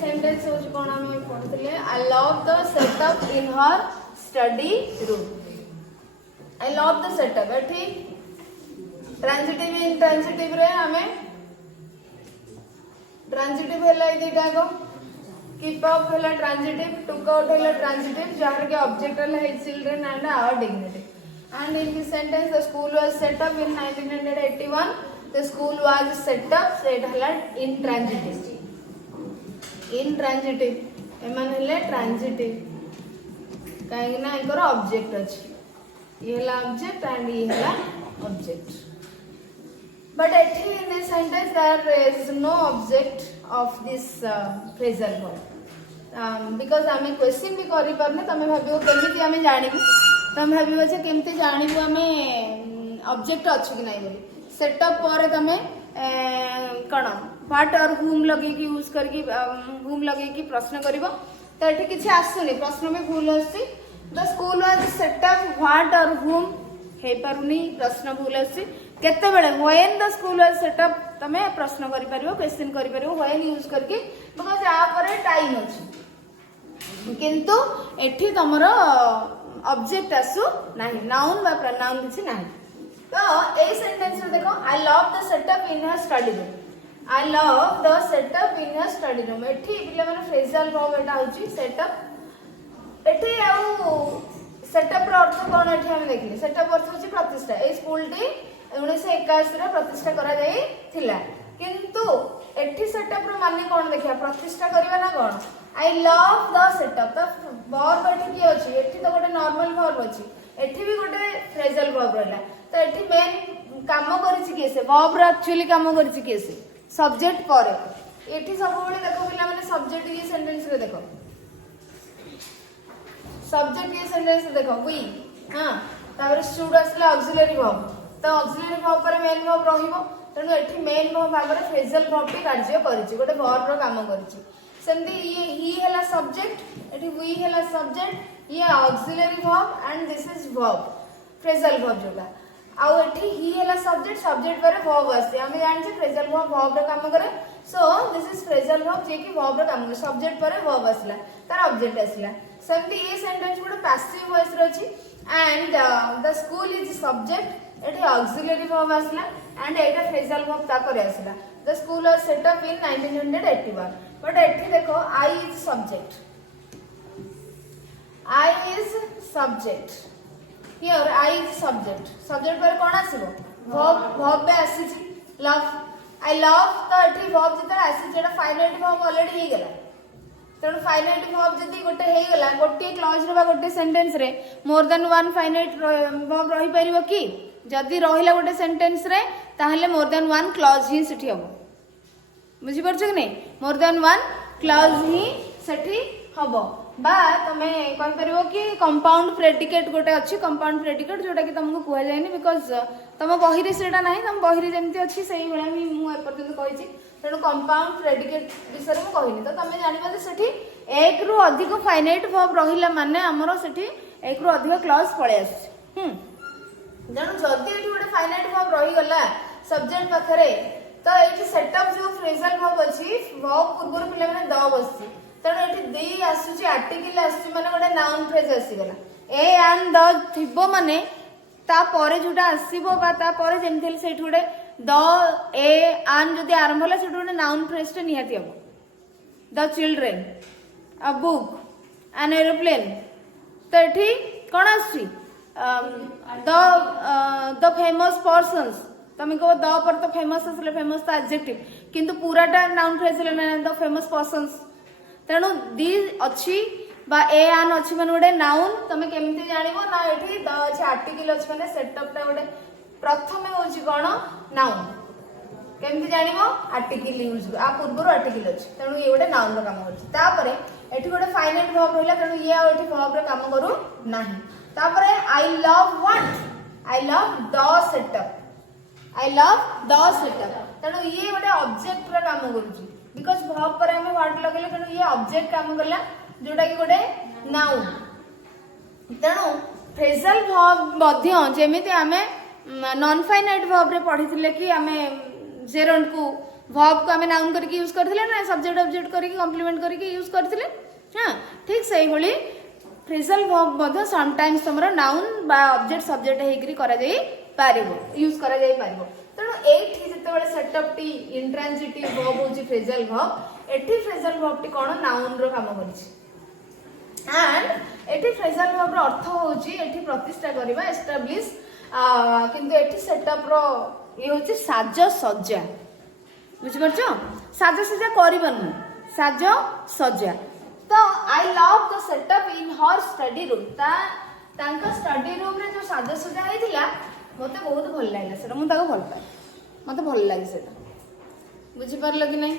Sentence हो कोन हम पढुतले I love the setup in her study room I love the setup एठी ट्रांजिटिव इन ट्रांजिटिव रे हमें ट्रांजिटिव हैला ई दिटा को कीप अप हैला ट्रांजिटिव टुक आउट हैला ट्रांजिटिव जहार के ऑब्जेक्ट है children and our dignity and in this sentence the school was set up in 1981 the school was set up set हैला intransitive एमन हैले ट्रांजिटिव काहे ना एकर ऑब्जेक्ट अछि ये हैला ऑब्जेक्ट एंड ये हैला object but actually in this sentence there is no object of this phrasal verb because आमे क्वेश्चन भी करि परने तमे भाबियो केमिति आमे जानिबु तमे भाबियो जे केमिति जानिबु आमे ऑब्जेक्ट अछि कि नै बोली सेटअप पर तमे कोन व्हाट और whom लगे कि यूज करके whom लगे कि प्रश्न करिवो त एठी किछि आसुनी प्रश्न में भूल आसी the school was set up what और whom हे परुनी प्रश्न भूल आसी केते बेले when the school was set up तमे प्रश्न करि परिबो क्वेश्चन करि परिबो व्हेन यूज करके बिकॉज़ आ पर टाइम अछि किंतु एठी तमरो ऑब्जेक्ट आसु नाही नाउन बा प्रोनाउन किछि नाही तो ए सेंटेंस रे देखो आई love the setup in her study room I love the setup in her study room एठी पिले माने फ्रेजल वर्ब एटा होची सेटअप एठी आउ सेटअप रो अर्थ कोन एठी हम देखिले सेटअप अर्थ होची प्रतिष्ठा ए स्कूल टी 1981 रे प्रतिष्ठा करा जाई थिला किंतु एठी सेटअप रो माने कोन देखिया प्रतिष्ठा करबा ना कोन I love the setup the verb एठी की अछि एठी तो गोटे नॉर्मल वर्ब अछि एठी भी गोटे फ्रेजल वर्ब रहला तो एठी मेन काम करिछि केसे वर्ब रो एक्चुअली काम करिछि केसे सब्जेक्ट पर एठी सब बेले देखो पिला माने सब्जेक्ट ये सेंटेंस रे देखो सब्जेक्ट ये सेंटेंस देखो वी हां तापर शुड असला ऑक्सिलरी वर्ब तो ऑक्सिलरी वर्ब पर मेन वर्ब रहिबो तनो एठी main verb Bhagare phrasal verb भी कार्य करिछि गोटे वर्ब रो काम करिछि सेमती ये ही हैला सब्जेक्ट एठी वी हैला सब्जेक्ट ये auxiliary verb and this is verb phrasal verb जोला आउ एठी ही हैला सब्जेक्ट पर वर्ब आसे हम जान जे फ्रेजल वर्ब रो काम करे so this is phrasal verb जे कि वर्ब रो काम करे सब्जेक्ट पर वर्ब आसला तार ऑब्जेक्ट आसला सेमती ये सेंटेंस गुड पैसिव वॉइस रो अछि and the school is subject एठी ऑक्सिलरी वर्ब आसला एंड एटा फ्रेजल वर्ब ता करे आसला the school was set up in 1981 but एठी देखो I is subject here I is subject पर कोन आसीबो वर्ब बे आसीची लव आई लव तो एठी वर्ब जते आसी जेटा फाइनाइट वर्ब ऑलरेडी हे गेला तेणु फाइनाइट वर्ब जदी गोटे हे गेला गोटे क्लॉज रे बा गोटे सेंटेंस रे more than one finite verb रही परिबो कि जदी रहिला गोटे सेंटेंस रे ताहले मोर देन वन क्लॉज ही सेठी हबो बुझी परछ कि नै मोर देन वन क्लॉज ही सेठी हबो बा तमे कहि परिबो कि कंपाउंड प्रेडिकेट गोटे अछि कंपाउंड प्रेडिकेट जोटा कि तुमको कुआ जायनी बिकॉज़ तम बही रे सेटा नाही तम बही रे जेमति अछि सेही बेला मी मु एपर्यंत कहिछि तेणु कंपाउंड प्रेडिकेट विषय में कहनी तो तुम जान सेठी एक रु अधिक फाइनाइट वर्ब रहिला माने हमरो सेठी एक रु अधिक क्लॉज पळे आसी तेणु जदी एठी गोटे फाइनाइट वर्ब रही गला सब्जेक्ट पाखरे तो एठी सेटअप जो फ्रेजल वर्ब अछि वर्ब पूर्वर पिले माने द बसछि तेणु एठी दे आसुची आर्टिकल आसुची माने गोटे नाउन फ्रेज आसी गला ए एंड द थिबो माने ता परे जोटा आसीबो बा ता परे जेमथि सेठी गोटे द ए आन जदि आरंभ होला सेठी गोटे नाउन फ्रेज टे निहाती हबो the children a book an aeroplane तो एठी कोन आसी द फेमस पर्सन्स तमे को द पर तो फेमस असले फेमस तो एडजेक्टिव किंतु पूराटा नाउन फ्रेज ले द फेमस पर्सन्स तेणु दी अछि बा ए आन अछि माने गोटे नाउन तमे केमिति जानिबो ना एठी द अछि आर्टिकल अछि माने सेटअप टा गोटे प्रथमे होछि कोन नाउन केमिति जानिबो आर्टिकल यूज आ पूर्वरो आर्टिकल अछि तेणु ये गोटे नाउन रो काम होछि तापरे एठी गोटे फाइनाइट वर्ब रहला तेणु ये आ एठी वर्ब रो काम करू नाही तापरे I love what I love the setup तेणु ये गोटे ऑब्जेक्ट रो काम करूछि बिकॉज़ वर्ब पर हमें व्हाट लगेले तेणु ये ऑब्जेक्ट काम करला जोटा कि गोटे नाउन तेणु फ्रेजल वर्ब मध्य जेमिति हमें नॉन फाइनाइट वर्ब रे पढिथिले कि हमें जेरोंड को वर्ब को आम नाउन करके यूज करथिले ना सब्जेक्ट ऑब्जेक्ट करके कॉम्प्लीमेंट करके यूज करथिले हाँ ठीक से भली फ्रेजल वर्ब मध्य समटाइम्स तुमरा नाउन बा ऑब्जेक्ट सब्जेक्ट हेकरी करा जाई पारिबो यूज करा जाई पारिबो तेणु एठी जेतेबेले सेटअप टी इंट्रांजिटिव वर्ब होची फ्रेजल वर्ब एठी फ्रेजल वर्ब टी कोन नाउन रो काम करिछि एंड एठी फ्रेजल वर्ब रो अर्थ होची एठी प्रतिष्ठा करबा एस्टैब्लिश किंतु एठी सेटअप रो ये होची साज सज्जा बुझ परछो साज सज्जा करबन साज सज्जा तो आई love the setup in her study room तांका स्टडी रूम रे जो साज सज्जा हेतिला मते बहुत भल लागला सेटा मु ताको भल पाए मते भल लागे सेटा बुझि परलो कि नहीं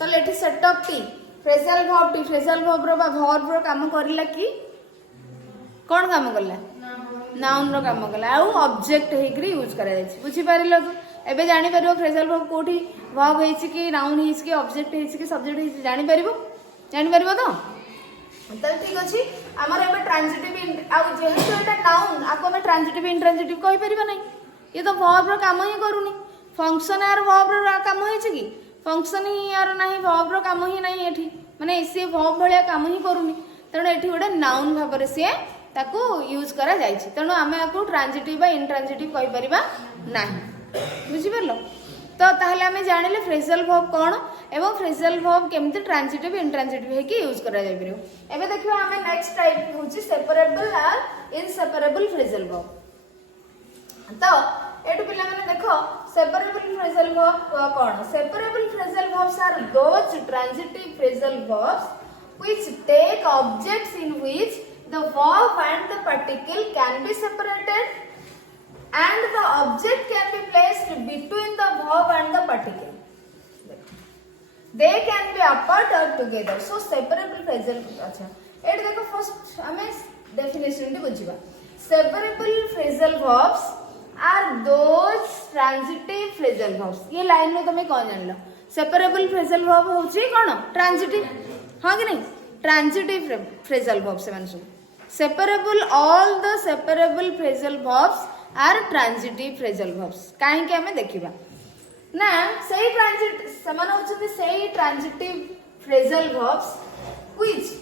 तले एठी सेटअप टी फ्रेजल वर्ब रो बा वर्ब रो काम करला कि कोन काम करला नाउन रो काम करला आ ऑब्जेक्ट हेकरी यूज करा जाय बुझि परलो एबे जानि परबो फ्रेजल वर्ब कोठी वर्ब हेछि कि नाउन हेछि कि ऑब्जेक्ट हेछि कि सब्जेक्ट हेछि जानि परबो तो तल ठीक अछि हमर एबे ट्रांजिटिव आ जेहेतु एटा नाउन आको हम ट्रांजिटिव इंट्रांजिटिव कहि परिबा नै ये तो वर्ब रो काम ही करूनी फंक्शन आर वर्ब रो काम हेछि कि फंक्शन ही यार नाही वर्ब रो काम ही नाही एठी माने से वर्ब भलिया काम ही करूनी तेणु एठी गोटे नाउन भाबरे से ताको यूज करा जायछि तेणु आमे आको ट्रांजिटिव बा इंट्रांजिटिव कहि परिबा नाही बुझि परलो तो ताहले आमे जानिले फ्रेजल वर्ब कोन एवं फ्रेजल वर्ब केमते ट्रांजिटिव इंट्रांजिटिव है कि यूज करा जाय परियो एबे देखियो आमे नेक्स्ट टाइप होछि सेपरेबल आर इनसेपरेबल फ्रेजल वर्ब तो एटु पिला माने देखो सेपरेबल फ्रेजल वर्ब कोन separable phrasal verbs are those transitive phrasal verbs which take objects in which the verb and the particle can be separated and the object can be placed between the verb and the particle they can be apart or together so separable phrasal acha एट देखो first हमें definition टी बुझिबा separable phrasal verbs are those transitive phrasal verbs ये line में तुम कौन जान लो सेपरेबल फ्रेजल वर्ब होची कोन ट्रांजिटिव हां कि नहीं ट्रांजिटिव फ्रेजल वर्ब्स से मानसु separable all the separable phrasal verbs are transitive phrasal verbs काहे के हमें देखिबा ना सही ट्रांजिट समान होचि सही transitive phrasal verbs which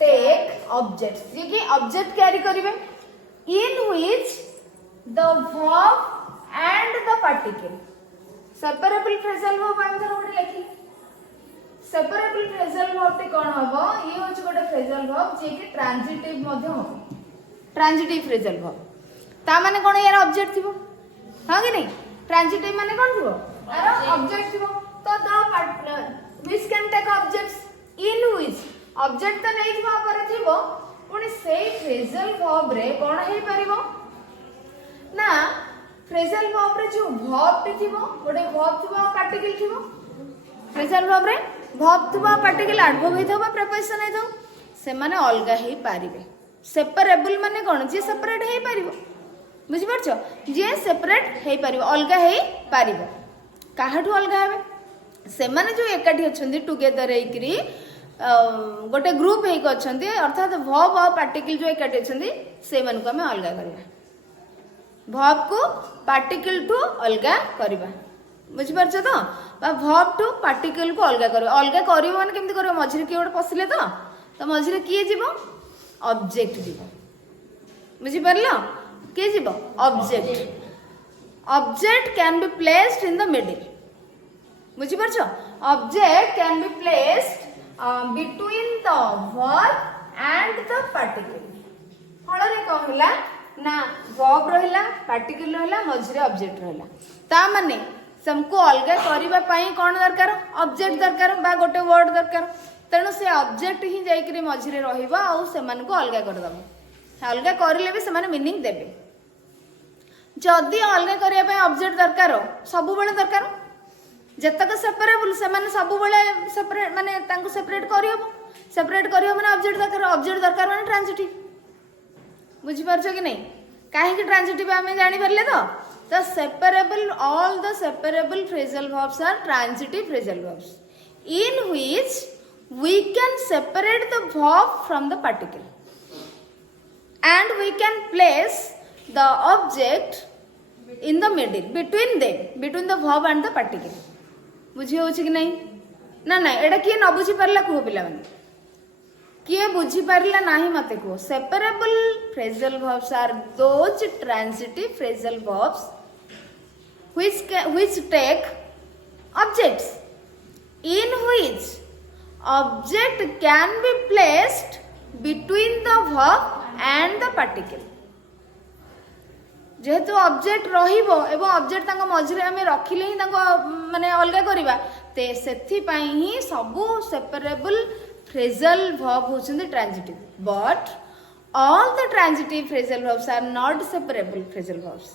take objects जे कि ऑब्जेक्ट कैरी करिवे in which the verb and the particle separable phrasal verb हम जरा गोटे लिखि सेपरेबल फ्रेजल वर्ब टी कोन हबो ये होछ गोटे फ्रेजल वर्ब जे कि ट्रांजिटिव मध्ये हबो ट्रांजिटिव फ्रेजल वर्ब ता माने कोन यार ऑब्जेक्ट थिबो हां कि नहीं ट्रांजिटिव माने कोन थिबो यार ऑब्जेक्ट थिबो तो the which can take objects in which object तो नहीं थिबा पर थिबो पुनी सेही फ्रेजल वर्ब रे कोन हे परिबो ना फ्रेजल वर्ब रे जो वर्ब टी थिबो गोटे वर्ब थिबो पार्टिकल थिबो फ्रेजल वर्ब रे वर्ब थिबो पार्टिकल एडवर्ब हेथबो प्रीपोजिशन हेथो से माने अलगा हे पारिबे सेपरेबल माने कोन जे सेपरेट हे पारिबो बुझि परछो जे सेपरेट हे पारिबो अलगा हे पारिबो काहाठू अलगा हेबे से माने जो एकाठी अछंती टुगेदर हेकरी गोटे ग्रुप हेक अछंती अर्थात वर्ब और पार्टिकल जो एकाठी अछंती से मन को हमें अलगा करबा वर्ब को पार्टिकल टू अलगा करबा बुझि परछो तो बा वर्ब टू पार्टिकल को अलगा करबो माने केमति करबो मझिरे के गोटे पसिले तो मझिरे किए जीवो ऑब्जेक्ट जीवो बुझि परलो के जीवो object can be placed in the middle बुझि परछो object can be placed between the verb and the particle फल रे कहला ना वर्ब रहिला पार्टिकल रहिला मझिरे ऑब्जेक्ट रहिला ता माने हमको अलगा करबा पई कोन दरकार ऑब्जेक्ट दरकार बा गोटे वर्ड दरकार तेणु से ऑब्जेक्ट ही जाइकरी मझिरे रहिबा आ से मान को अलगा कर दबो अलगा करले भी से माने मीनिंग देबे जदी अलगा करिया पई ऑब्जेक्ट दरकार सब बेले दरकार जतक सेपरेबल से माने सब बेले सेपरेट माने तांको सेपरेट करियो माने ऑब्जेक्ट दरकार माने ट्रांजिटिव बुझि परछो कि नहीं काहे कि ट्रांजिटिव हमें जानि परले तो separable all the separable phrasal verbs are transitive phrasal verbs in which we can separate the verb from the particle and we can place the object in the middle between the verb and the particle बुझी हो कि नहीं ना ना एटा किए न बुझी पारला कह पिला माने किए बुझी पारला नाही मते को separable phrasal verbs are those transitive phrasal verbs which take objects in which object can be placed between the verb and the particle जेहेतु ऑब्जेक्ट रहिबो एवं ऑब्जेक्ट तांको मझिरे हमें रखिले ही तांको माने अलगा करिबा ते सेथि पई ही सबु सेपरेबल फ्रेजल वर्ब होचंदी transitive but all the transitive phrasal verbs are not separable phrasal verbs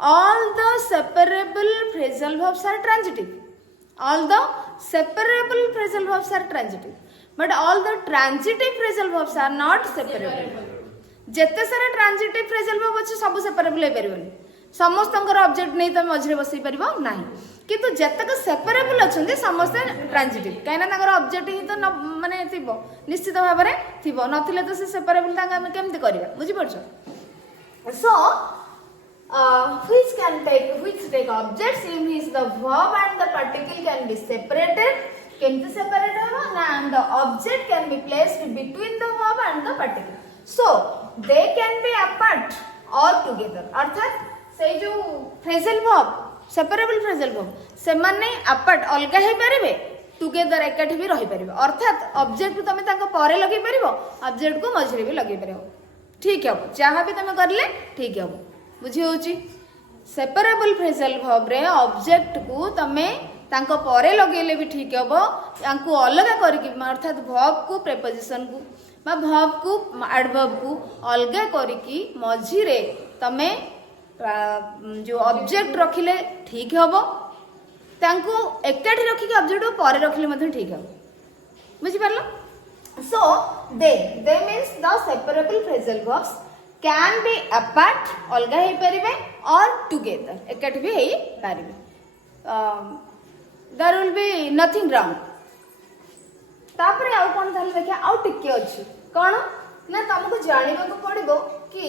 all the separable phrasal verbs are transitive all the separable phrasal verbs are transitive but all the transitive phrasal verbs are not separable जेते सारा transitive phrasal verb अछि सब separable हे परिबनी समस्तंकर object नै त मझरे बसै परिबो नाही किंतु जेतक separable अछंती समस्त ट्रांजिटिव काइना ताकर ऑब्जेक्ट ही तो माने थिबो निश्चित भाव रे थिबो नथिले तो से सेपरेबल तांगा हम केमति करिबा बुझी परछो सो which take objects in which the verb and the particle can be separated केमति सेपरेट हो ना and the object can be placed between the verb and the particle so they can be apart or together अर्थात से जो phrasal verb separable phrasal verb से माने apart अलगा हे परिबे together एकाठी भी रही परिबे अर्थात ऑब्जेक्ट को तमे ताका परे लगे परिबो ऑब्जेक्ट को मझरे भी लगे परिबो ठीक है जहां भी तमे करले ठीक है बुझी होची सेपरेबल फ्रेजल वर्ब रे ऑब्जेक्ट को तमे तांको परे लगेले भी ठीक हबो तांको अलगा करके अर्थात वर्ब को प्रीपोजिशन को बा वर्ब को एडवर्ब को अलगा करके मझी रे तमे जो ऑब्जेक्ट रखिले ठीक हबो तांको एकाठी रखी के ऑब्जेक्ट को परे रखिले मते ठीक हबो बुझी परलो सो they means the separable phrasal verbs can be apart अलगा हे परिबे or together एकाठी भी हे परिबे there will be nothing wrong तापरे आउ कोन धल देखा आउ टिके अछि कोन ना तुमको जानिबा को पड़िबो कि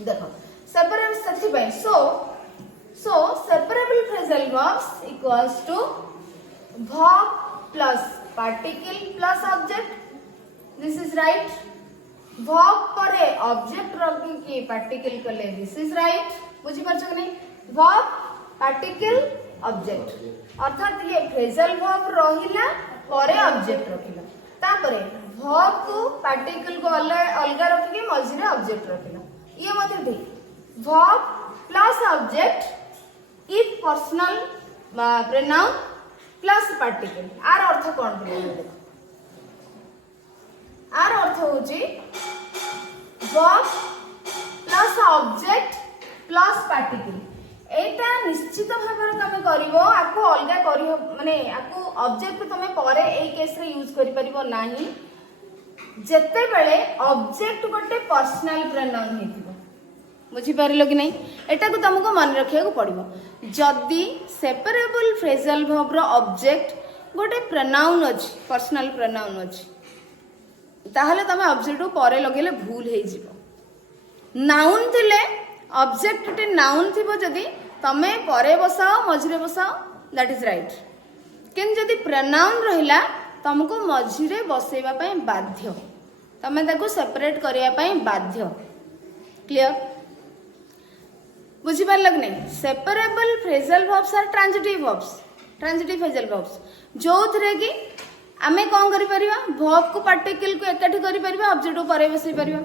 देखो सेपरेबल सच्ची भाई so separable phrasal verbs equals to verb plus particle plus object this is right verb परे ऑब्जेक्ट रखी कि पार्टिकल कले दिस इज राइट बुझी परछ कि नहीं verb पार्टिकल ऑब्जेक्ट अर्थात ये फ्रेजल verb रहिला परे ऑब्जेक्ट रखिला तापरे verb को पार्टिकल को अलगा रखी के मझिरे ऑब्जेक्ट रखिला ये मते ठीक verb plus object if personal pronoun plus particle आर अर्थ कोन देखो आर अर्थ होची verb plus object plus particle एटा निश्चित भाव तमे करिवो आको अलगा करियो माने आको ऑब्जेक्ट तमे परे ए केस रे यूज करि परिबो नाही जत्ते बेले ऑब्जेक्ट गोटे पर्सनल प्रोनाउन हेतिबो बुझी पारिलो कि नहीं एटा को तुमको मन रखिया को पड़िबो जदी सेपरेबल फ्रेजल वर्ब रो ऑब्जेक्ट गोटे प्रोनाउन अछि पर्सनल प्रोनाउन अछि ताहले तमे ऑब्जेक्ट को परे लगेले भूल हे जिवो नाउन थिले ऑब्जेक्ट टे नाउन थिबो जदी तमे परे बसाओ मझिरे बसाओ दैट इज राइट किन जदी प्रोनाउन रहिला तुमको मझिरे बसेबा पय बाध्य तमे ताको सेपरेट करिया पय बाध्य क्लियर बुझी पार लग नहीं separable phrasal verbs are transitive phrasal verbs जो थरे कि आमे कोन करि परिबा वर्ब को पार्टिकल को एकाठी करि परिबा ऑब्जेक्ट को परे बसै परिबा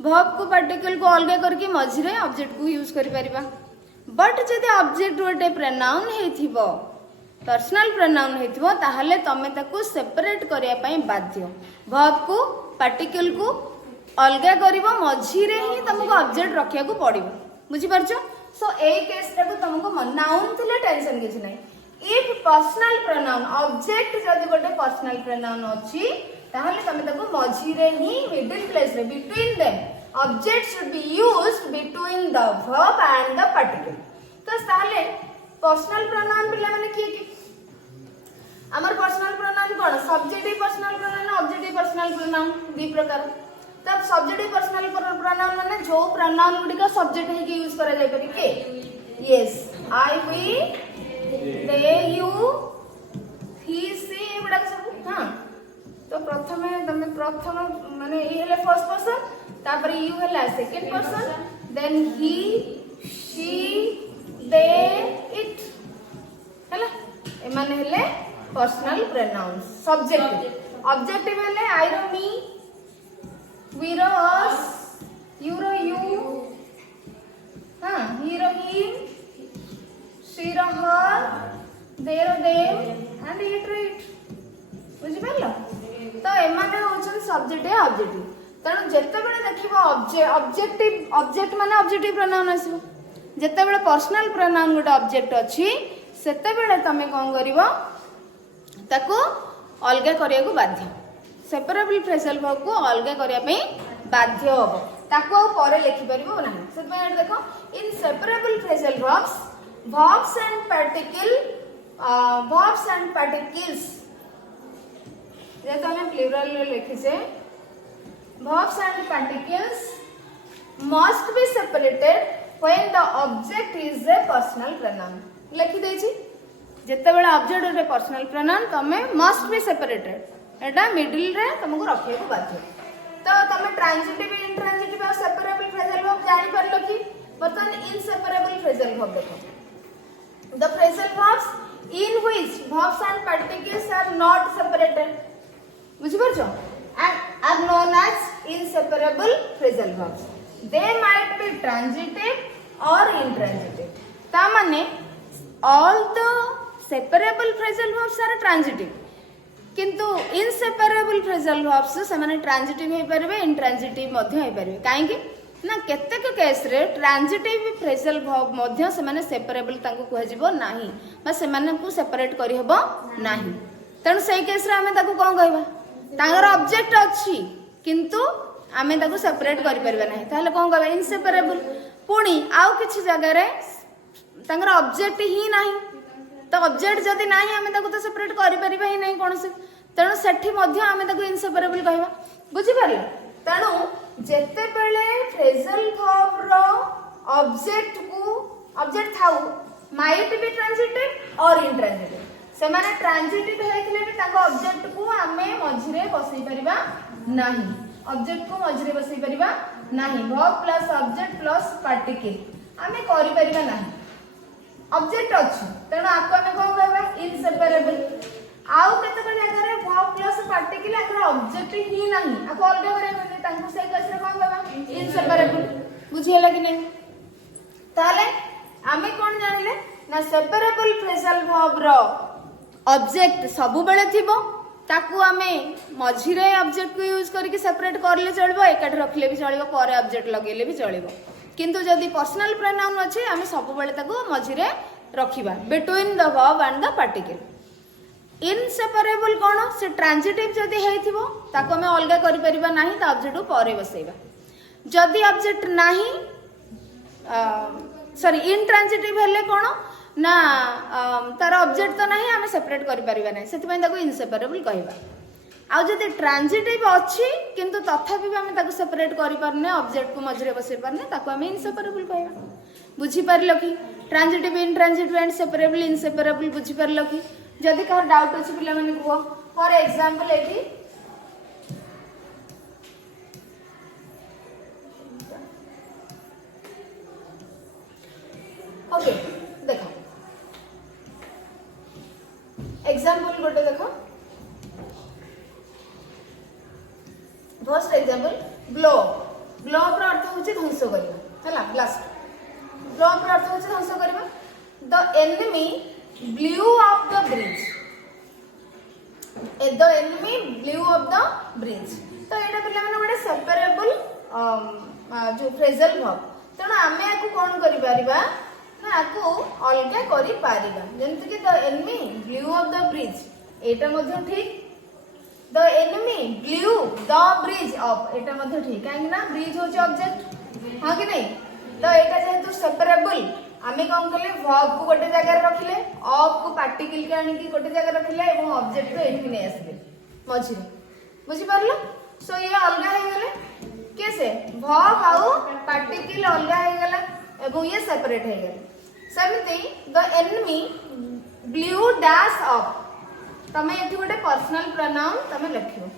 वर्ब को पार्टिकल को अलगा करके मझिरे ऑब्जेक्ट को यूज करि परिबा बट जदि ऑब्जेक्ट गोटे प्रोनाउन हेथिबो पर्सनल प्रोनाउन हेथिबो ताहले तमे ताको सेपरेट करिया पय बाध्य वर्ब को पार्टिकल को अलगा करिवो मझिरे ही तुमको ऑब्जेक्ट रखिया को पड़िबो बुझी परछो सो ए केस टा को तुमको नाउन थिले टेंशन किछ नै इफ पर्सनल प्रोनाउन ऑब्जेक्ट जदि गोटे पर्सनल प्रोनाउन अछि ताहले तमे ताको मझिरे ही मिडिल प्लेस रे between them object should be used between the verb and the particle तो ताहले पर्सनल प्रोनाउन बिला माने की हमर पर्सनल प्रोनाउन कोन subjective personal pronoun objective personal pronoun दी प्रकार तब सब्जेक्टिव पर्सनल प्रोनाउन माने जो प्रोनाउन गुडी का सब्जेक्ट है कि यूज करा जाय परि के यस I we they you he she एगुड़ा सब हाँ तो प्रथम माने ये हेले फर्स्ट पर्सन तापर यू हेला second person then he she they it हैला ए माने हेले पर्सनल प्रोनाउंस सब्जेक्टिव ऑब्जेक्टिव हेले आई रो मी वी रो अस यू रो यू हाँ ही रो हिम she रो her they रो them and it रो it बुझि परलो तो एमाने होचन सब्जेक्ट है ऑब्जेक्टिव तण जत्ते बेले देखिबो ऑब्जेक्टिव ऑब्जेक्ट माने ऑब्जेक्टिव प्रोनाउन आसीबो जत्ते बेले पर्सनल प्रोनाउन गोटे ऑब्जेक्ट अछि सेते बेले तमे कोन करिवो ताको अलगा करिया को बाध्य सेपरेबल फ्रेजल वर्ब को अलगा करिया पे बाध्य होबो ताको परे लिखि परिबो ना से पे देखो inseparable phrasal verbs verbs and particles ये तो हमें प्लूरल में लिखे से verbs and particles must be separated when the object is a personal pronoun लिखि दे छी जत्ते बेला ऑब्जेक्ट है पर्सनल प्रोनाउन तमे must be separated Etah middle रे तुमको रखे को बाध्य तो तमे ट्रांजिटिव इंट्रांजिटिव और सेपरेबल फ्रेजल वर्ब जानि परलो कि बर्तन इनसेपरेबल फ्रेजल वर्ब देखो the phrasal verbs in which verbs and particles are not separated बुझि परछो and are known as inseparable phrasal verbs they might be transitive or intransitive ता माने all the separable phrasal verbs are transitive किंतु inseparable phrasal verbs से माने transitive हे परबे intransitive मध्य हे परबे काहे कि ना केतेक केस रे ट्रांजिटिव फ्रेजल वर्ब मध्य से माने सेपरेबल ताको कह जिवो नाही बा से माने को सेपरेट करि हेबो नाही तण सेही केस रे हमें ताको कोन कहबा तांगर ऑब्जेक्ट अछि किंतु हमें ताको सेपरेट करि परबे नाही ताले कोन कहबा इनसेपरेबल पुणी आउ किछि जगह रे तांगर ऑब्जेक्ट ही नाही तो ऑब्जेक्ट जदी नाही हमें ताको तो सेपरेट करि परबे ही नाही कोन से तण सेठी मध्य हमें ताको इनसेपरेबल कहबा बुझि परले तणु जेते बेले फ्रेजल वर्ब रो object though might be transitive और इंट्रांजिटिव से माने ट्रांजिटिव हेथिले भी ताको ऑब्जेक्ट को हमें मझिरे बसई परिबा नाही ऑब्जेक्ट को मझिरे बसई परिबा नाही verb plus object plus particle हमें करि परिबा नाही ऑब्जेक्ट अछि तणु आको हमें कोन कहबा इनसेपरेबल आउ केते को जगह रे वर्ब प्लस पार्टिकल अगर ऑब्जेक्ट ही नाही आको अलगा करे माने तांको से कसरे कोन कहबा इनसेपरेबल बुझियला कि नहीं ताले आमे कोन जानिले ना सेपरेबल फ्रेजल वर्ब रो ऑब्जेक्ट सब बेले थिबो ताकू आमे मझिरे ऑब्जेक्ट को यूज करके सेपरेट करले चलबो एकाठ रखले भी चलबो परे ऑब्जेक्ट लगेले भी चलबो किंतु जदी पर्सनल प्रोनाउन अछि आमे सब बेले ताकू मझिरे रखिबा between the verb and the particle inseparable कोन से ट्रांजिटिव जदी हेथिबो ताको हमें अलगा करि परिबा नाही ता ऑब्जेक्ट को परे बसैबा जदी ऑब्जेक्ट नाही सॉरी इनट्रांजिटिव हेले कोन ना तार ऑब्जेक्ट तो नाही हमें सेपरेट करि परिबा नाही सेति पय ताको इनसेपरेबल कहबा आ जदी ट्रांजिटिव अछि किंतु तथापि भी हमें ताको सेपरेट करि परने ऑब्जेक्ट को मझरे बसै परने ताको हमें इनसेपरेबल कहबा बुझि परलो कि transitive intransitive and separable inseparable बुझि परलो कि जदि कहार डाउट अछि पिला माने को फॉर एग्जांपल एठी ओके देखो एग्जांपल गोटे देखो फर्स्ट एग्जांपल ब्लो ब्लो पर अर्थ होछि ध्वंस करबा हला ब्लास्ट ब्लो पर अर्थ होछि ध्वंस करबा the enemy blew up the bridge the enemy blew up the bridge तो एटा पिला माने गोटे सेपरेबल जो फ्रेजल वर्ब तणो आमे आकु कोन करि परिबा ना आकु अलगा करि परिबा जेंति कि the enemy blew up the bridge एटा मध्ये ठीक the enemy blew the bridge up एटा मध्ये ठीक काहे ना ब्रिज होचे ऑब्जेक्ट हां कि नहीं तो एटा जेंतु सेपरेबल आमे कोन करले वर्ब को गोटे जगह रखिले ऑफ को पार्टिकल के आनी की गोटे जगह रखिले एवं ऑब्जेक्ट को एठी नै आसीबे मझी बुझी परलो सो ये अलगा हे गेले कैसे वर्ब आउ पार्टिकल अलगा हे गेला एवं ये सेपरेट हे गेले सेमती the enemy blue dash up तमे एठी गोटे पर्सनल प्रोनाउन तमे लिखियो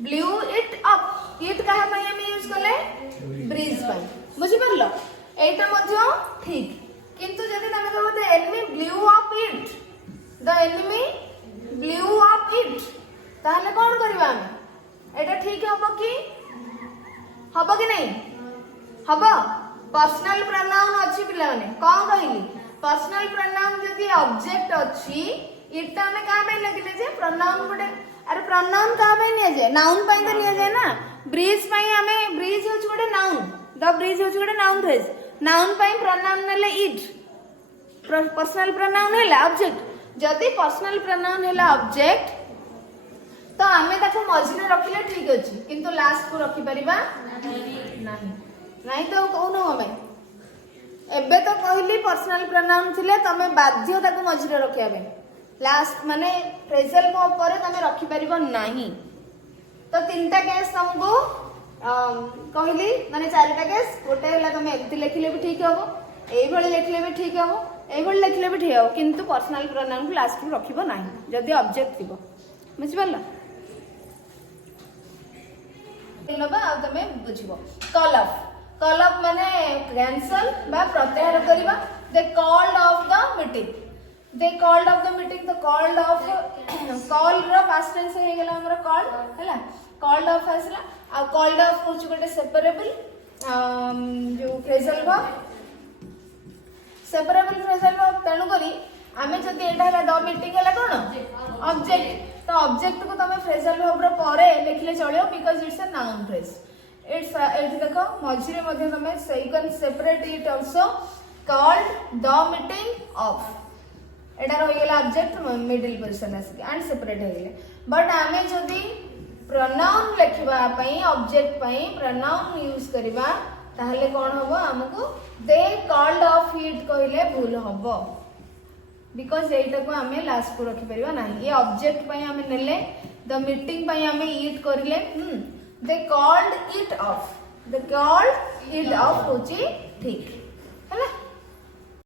ब्लू इट अप इट कहा पई हम यूज करले ब्रीज पई बुझि परलो एटा मध्य ठीक किंतु जदि तमे कहबो the enemy blew up it the enemy blew up it ताहले कोन करबा हम एटा ठीक हबो कि नहीं हबो पर्सनल प्रोनाउन अछि पिला माने कोन कहली पर्सनल प्रोनाउन जदि ऑब्जेक्ट अछि इटा में का पे लगले जे प्रोनाउन गोटे अरे प्रोनाउन का पे निया जे नाउन पे तो निया जे ना ब्रिज पे हमें ब्रिज हो गोटे नाउन द ब्रिज हो गोटे नाउन फ्रेज नाउन पे प्रोनाउन नेले इट पर्सनल प्रोनाउन हैला ऑब्जेक्ट जदि पर्सनल प्रोनाउन हैला ऑब्जेक्ट तो आमे ताको मझिरे रखिले ठीक अछि किंतु लास्ट को रखि परिबा नहीं तो कहूनो हमें एबे तो कहली पर्सनल प्रोनाउन थिले तमे बाध्य ताको मझिरे रखिया बे लास्ट माने फ्रेजल फॉर्म पर तमे रखि परिबो नाही तो तीनटा केस तुमको कहली माने चारटा केस गोटे हला तमे एति लिखिले भी ठीक हबो एई भली लिखिले भी ठीक हबो एई भली लिखिले भी ठीक हबो किंतु पर्सनल प्रोनाउन को लास्ट में रखिबो नाही जदी ऑब्जेक्ट थिबो बुझि परला नबा आ तमे बुझिबो कॉल अप माने कैंसल बा प्रत्याहार करबा दे कॉल्ड ऑफ द मीटिंग तो कॉल्ड ऑफ कॉल रो पास्ट टेंस हे गेला हमर कॉल्ड हैला कॉल्ड ऑफ आसला आ कॉल्ड ऑफ कुछ गोटे सेपरेबल जो फ्रेजल वर्ब तेणु करी आमे जदी एटा हला द मीटिंग हला कोन ऑब्जेक्ट तो ऑब्जेक्ट को तमे फ्रेजल वर्ब रो परे लिखले चलियो because it's a noun phrase it's एट देखो मझिरे मध्ये तमे so you can separate it also called the meeting of एटा रहि गेला ऑब्जेक्ट मिडिल पोजीशन आसी एंड सेपरेट हे गेले बट आमे जदी प्रोनाउन लिखबा पई ऑब्जेक्ट पई प्रोनाउन यूज करबा ताहले कोन होबो हमको दे कॉल्ड ऑफ इट कहले भूल होबो बिकॉज़ एटा को आमे लास्ट को रखि परिबा नाही ये ऑब्जेक्ट पई आमे नेले द मीटिंग पई आमे इट करले दे कॉल्ड इट ऑफ होची ठीक हैला।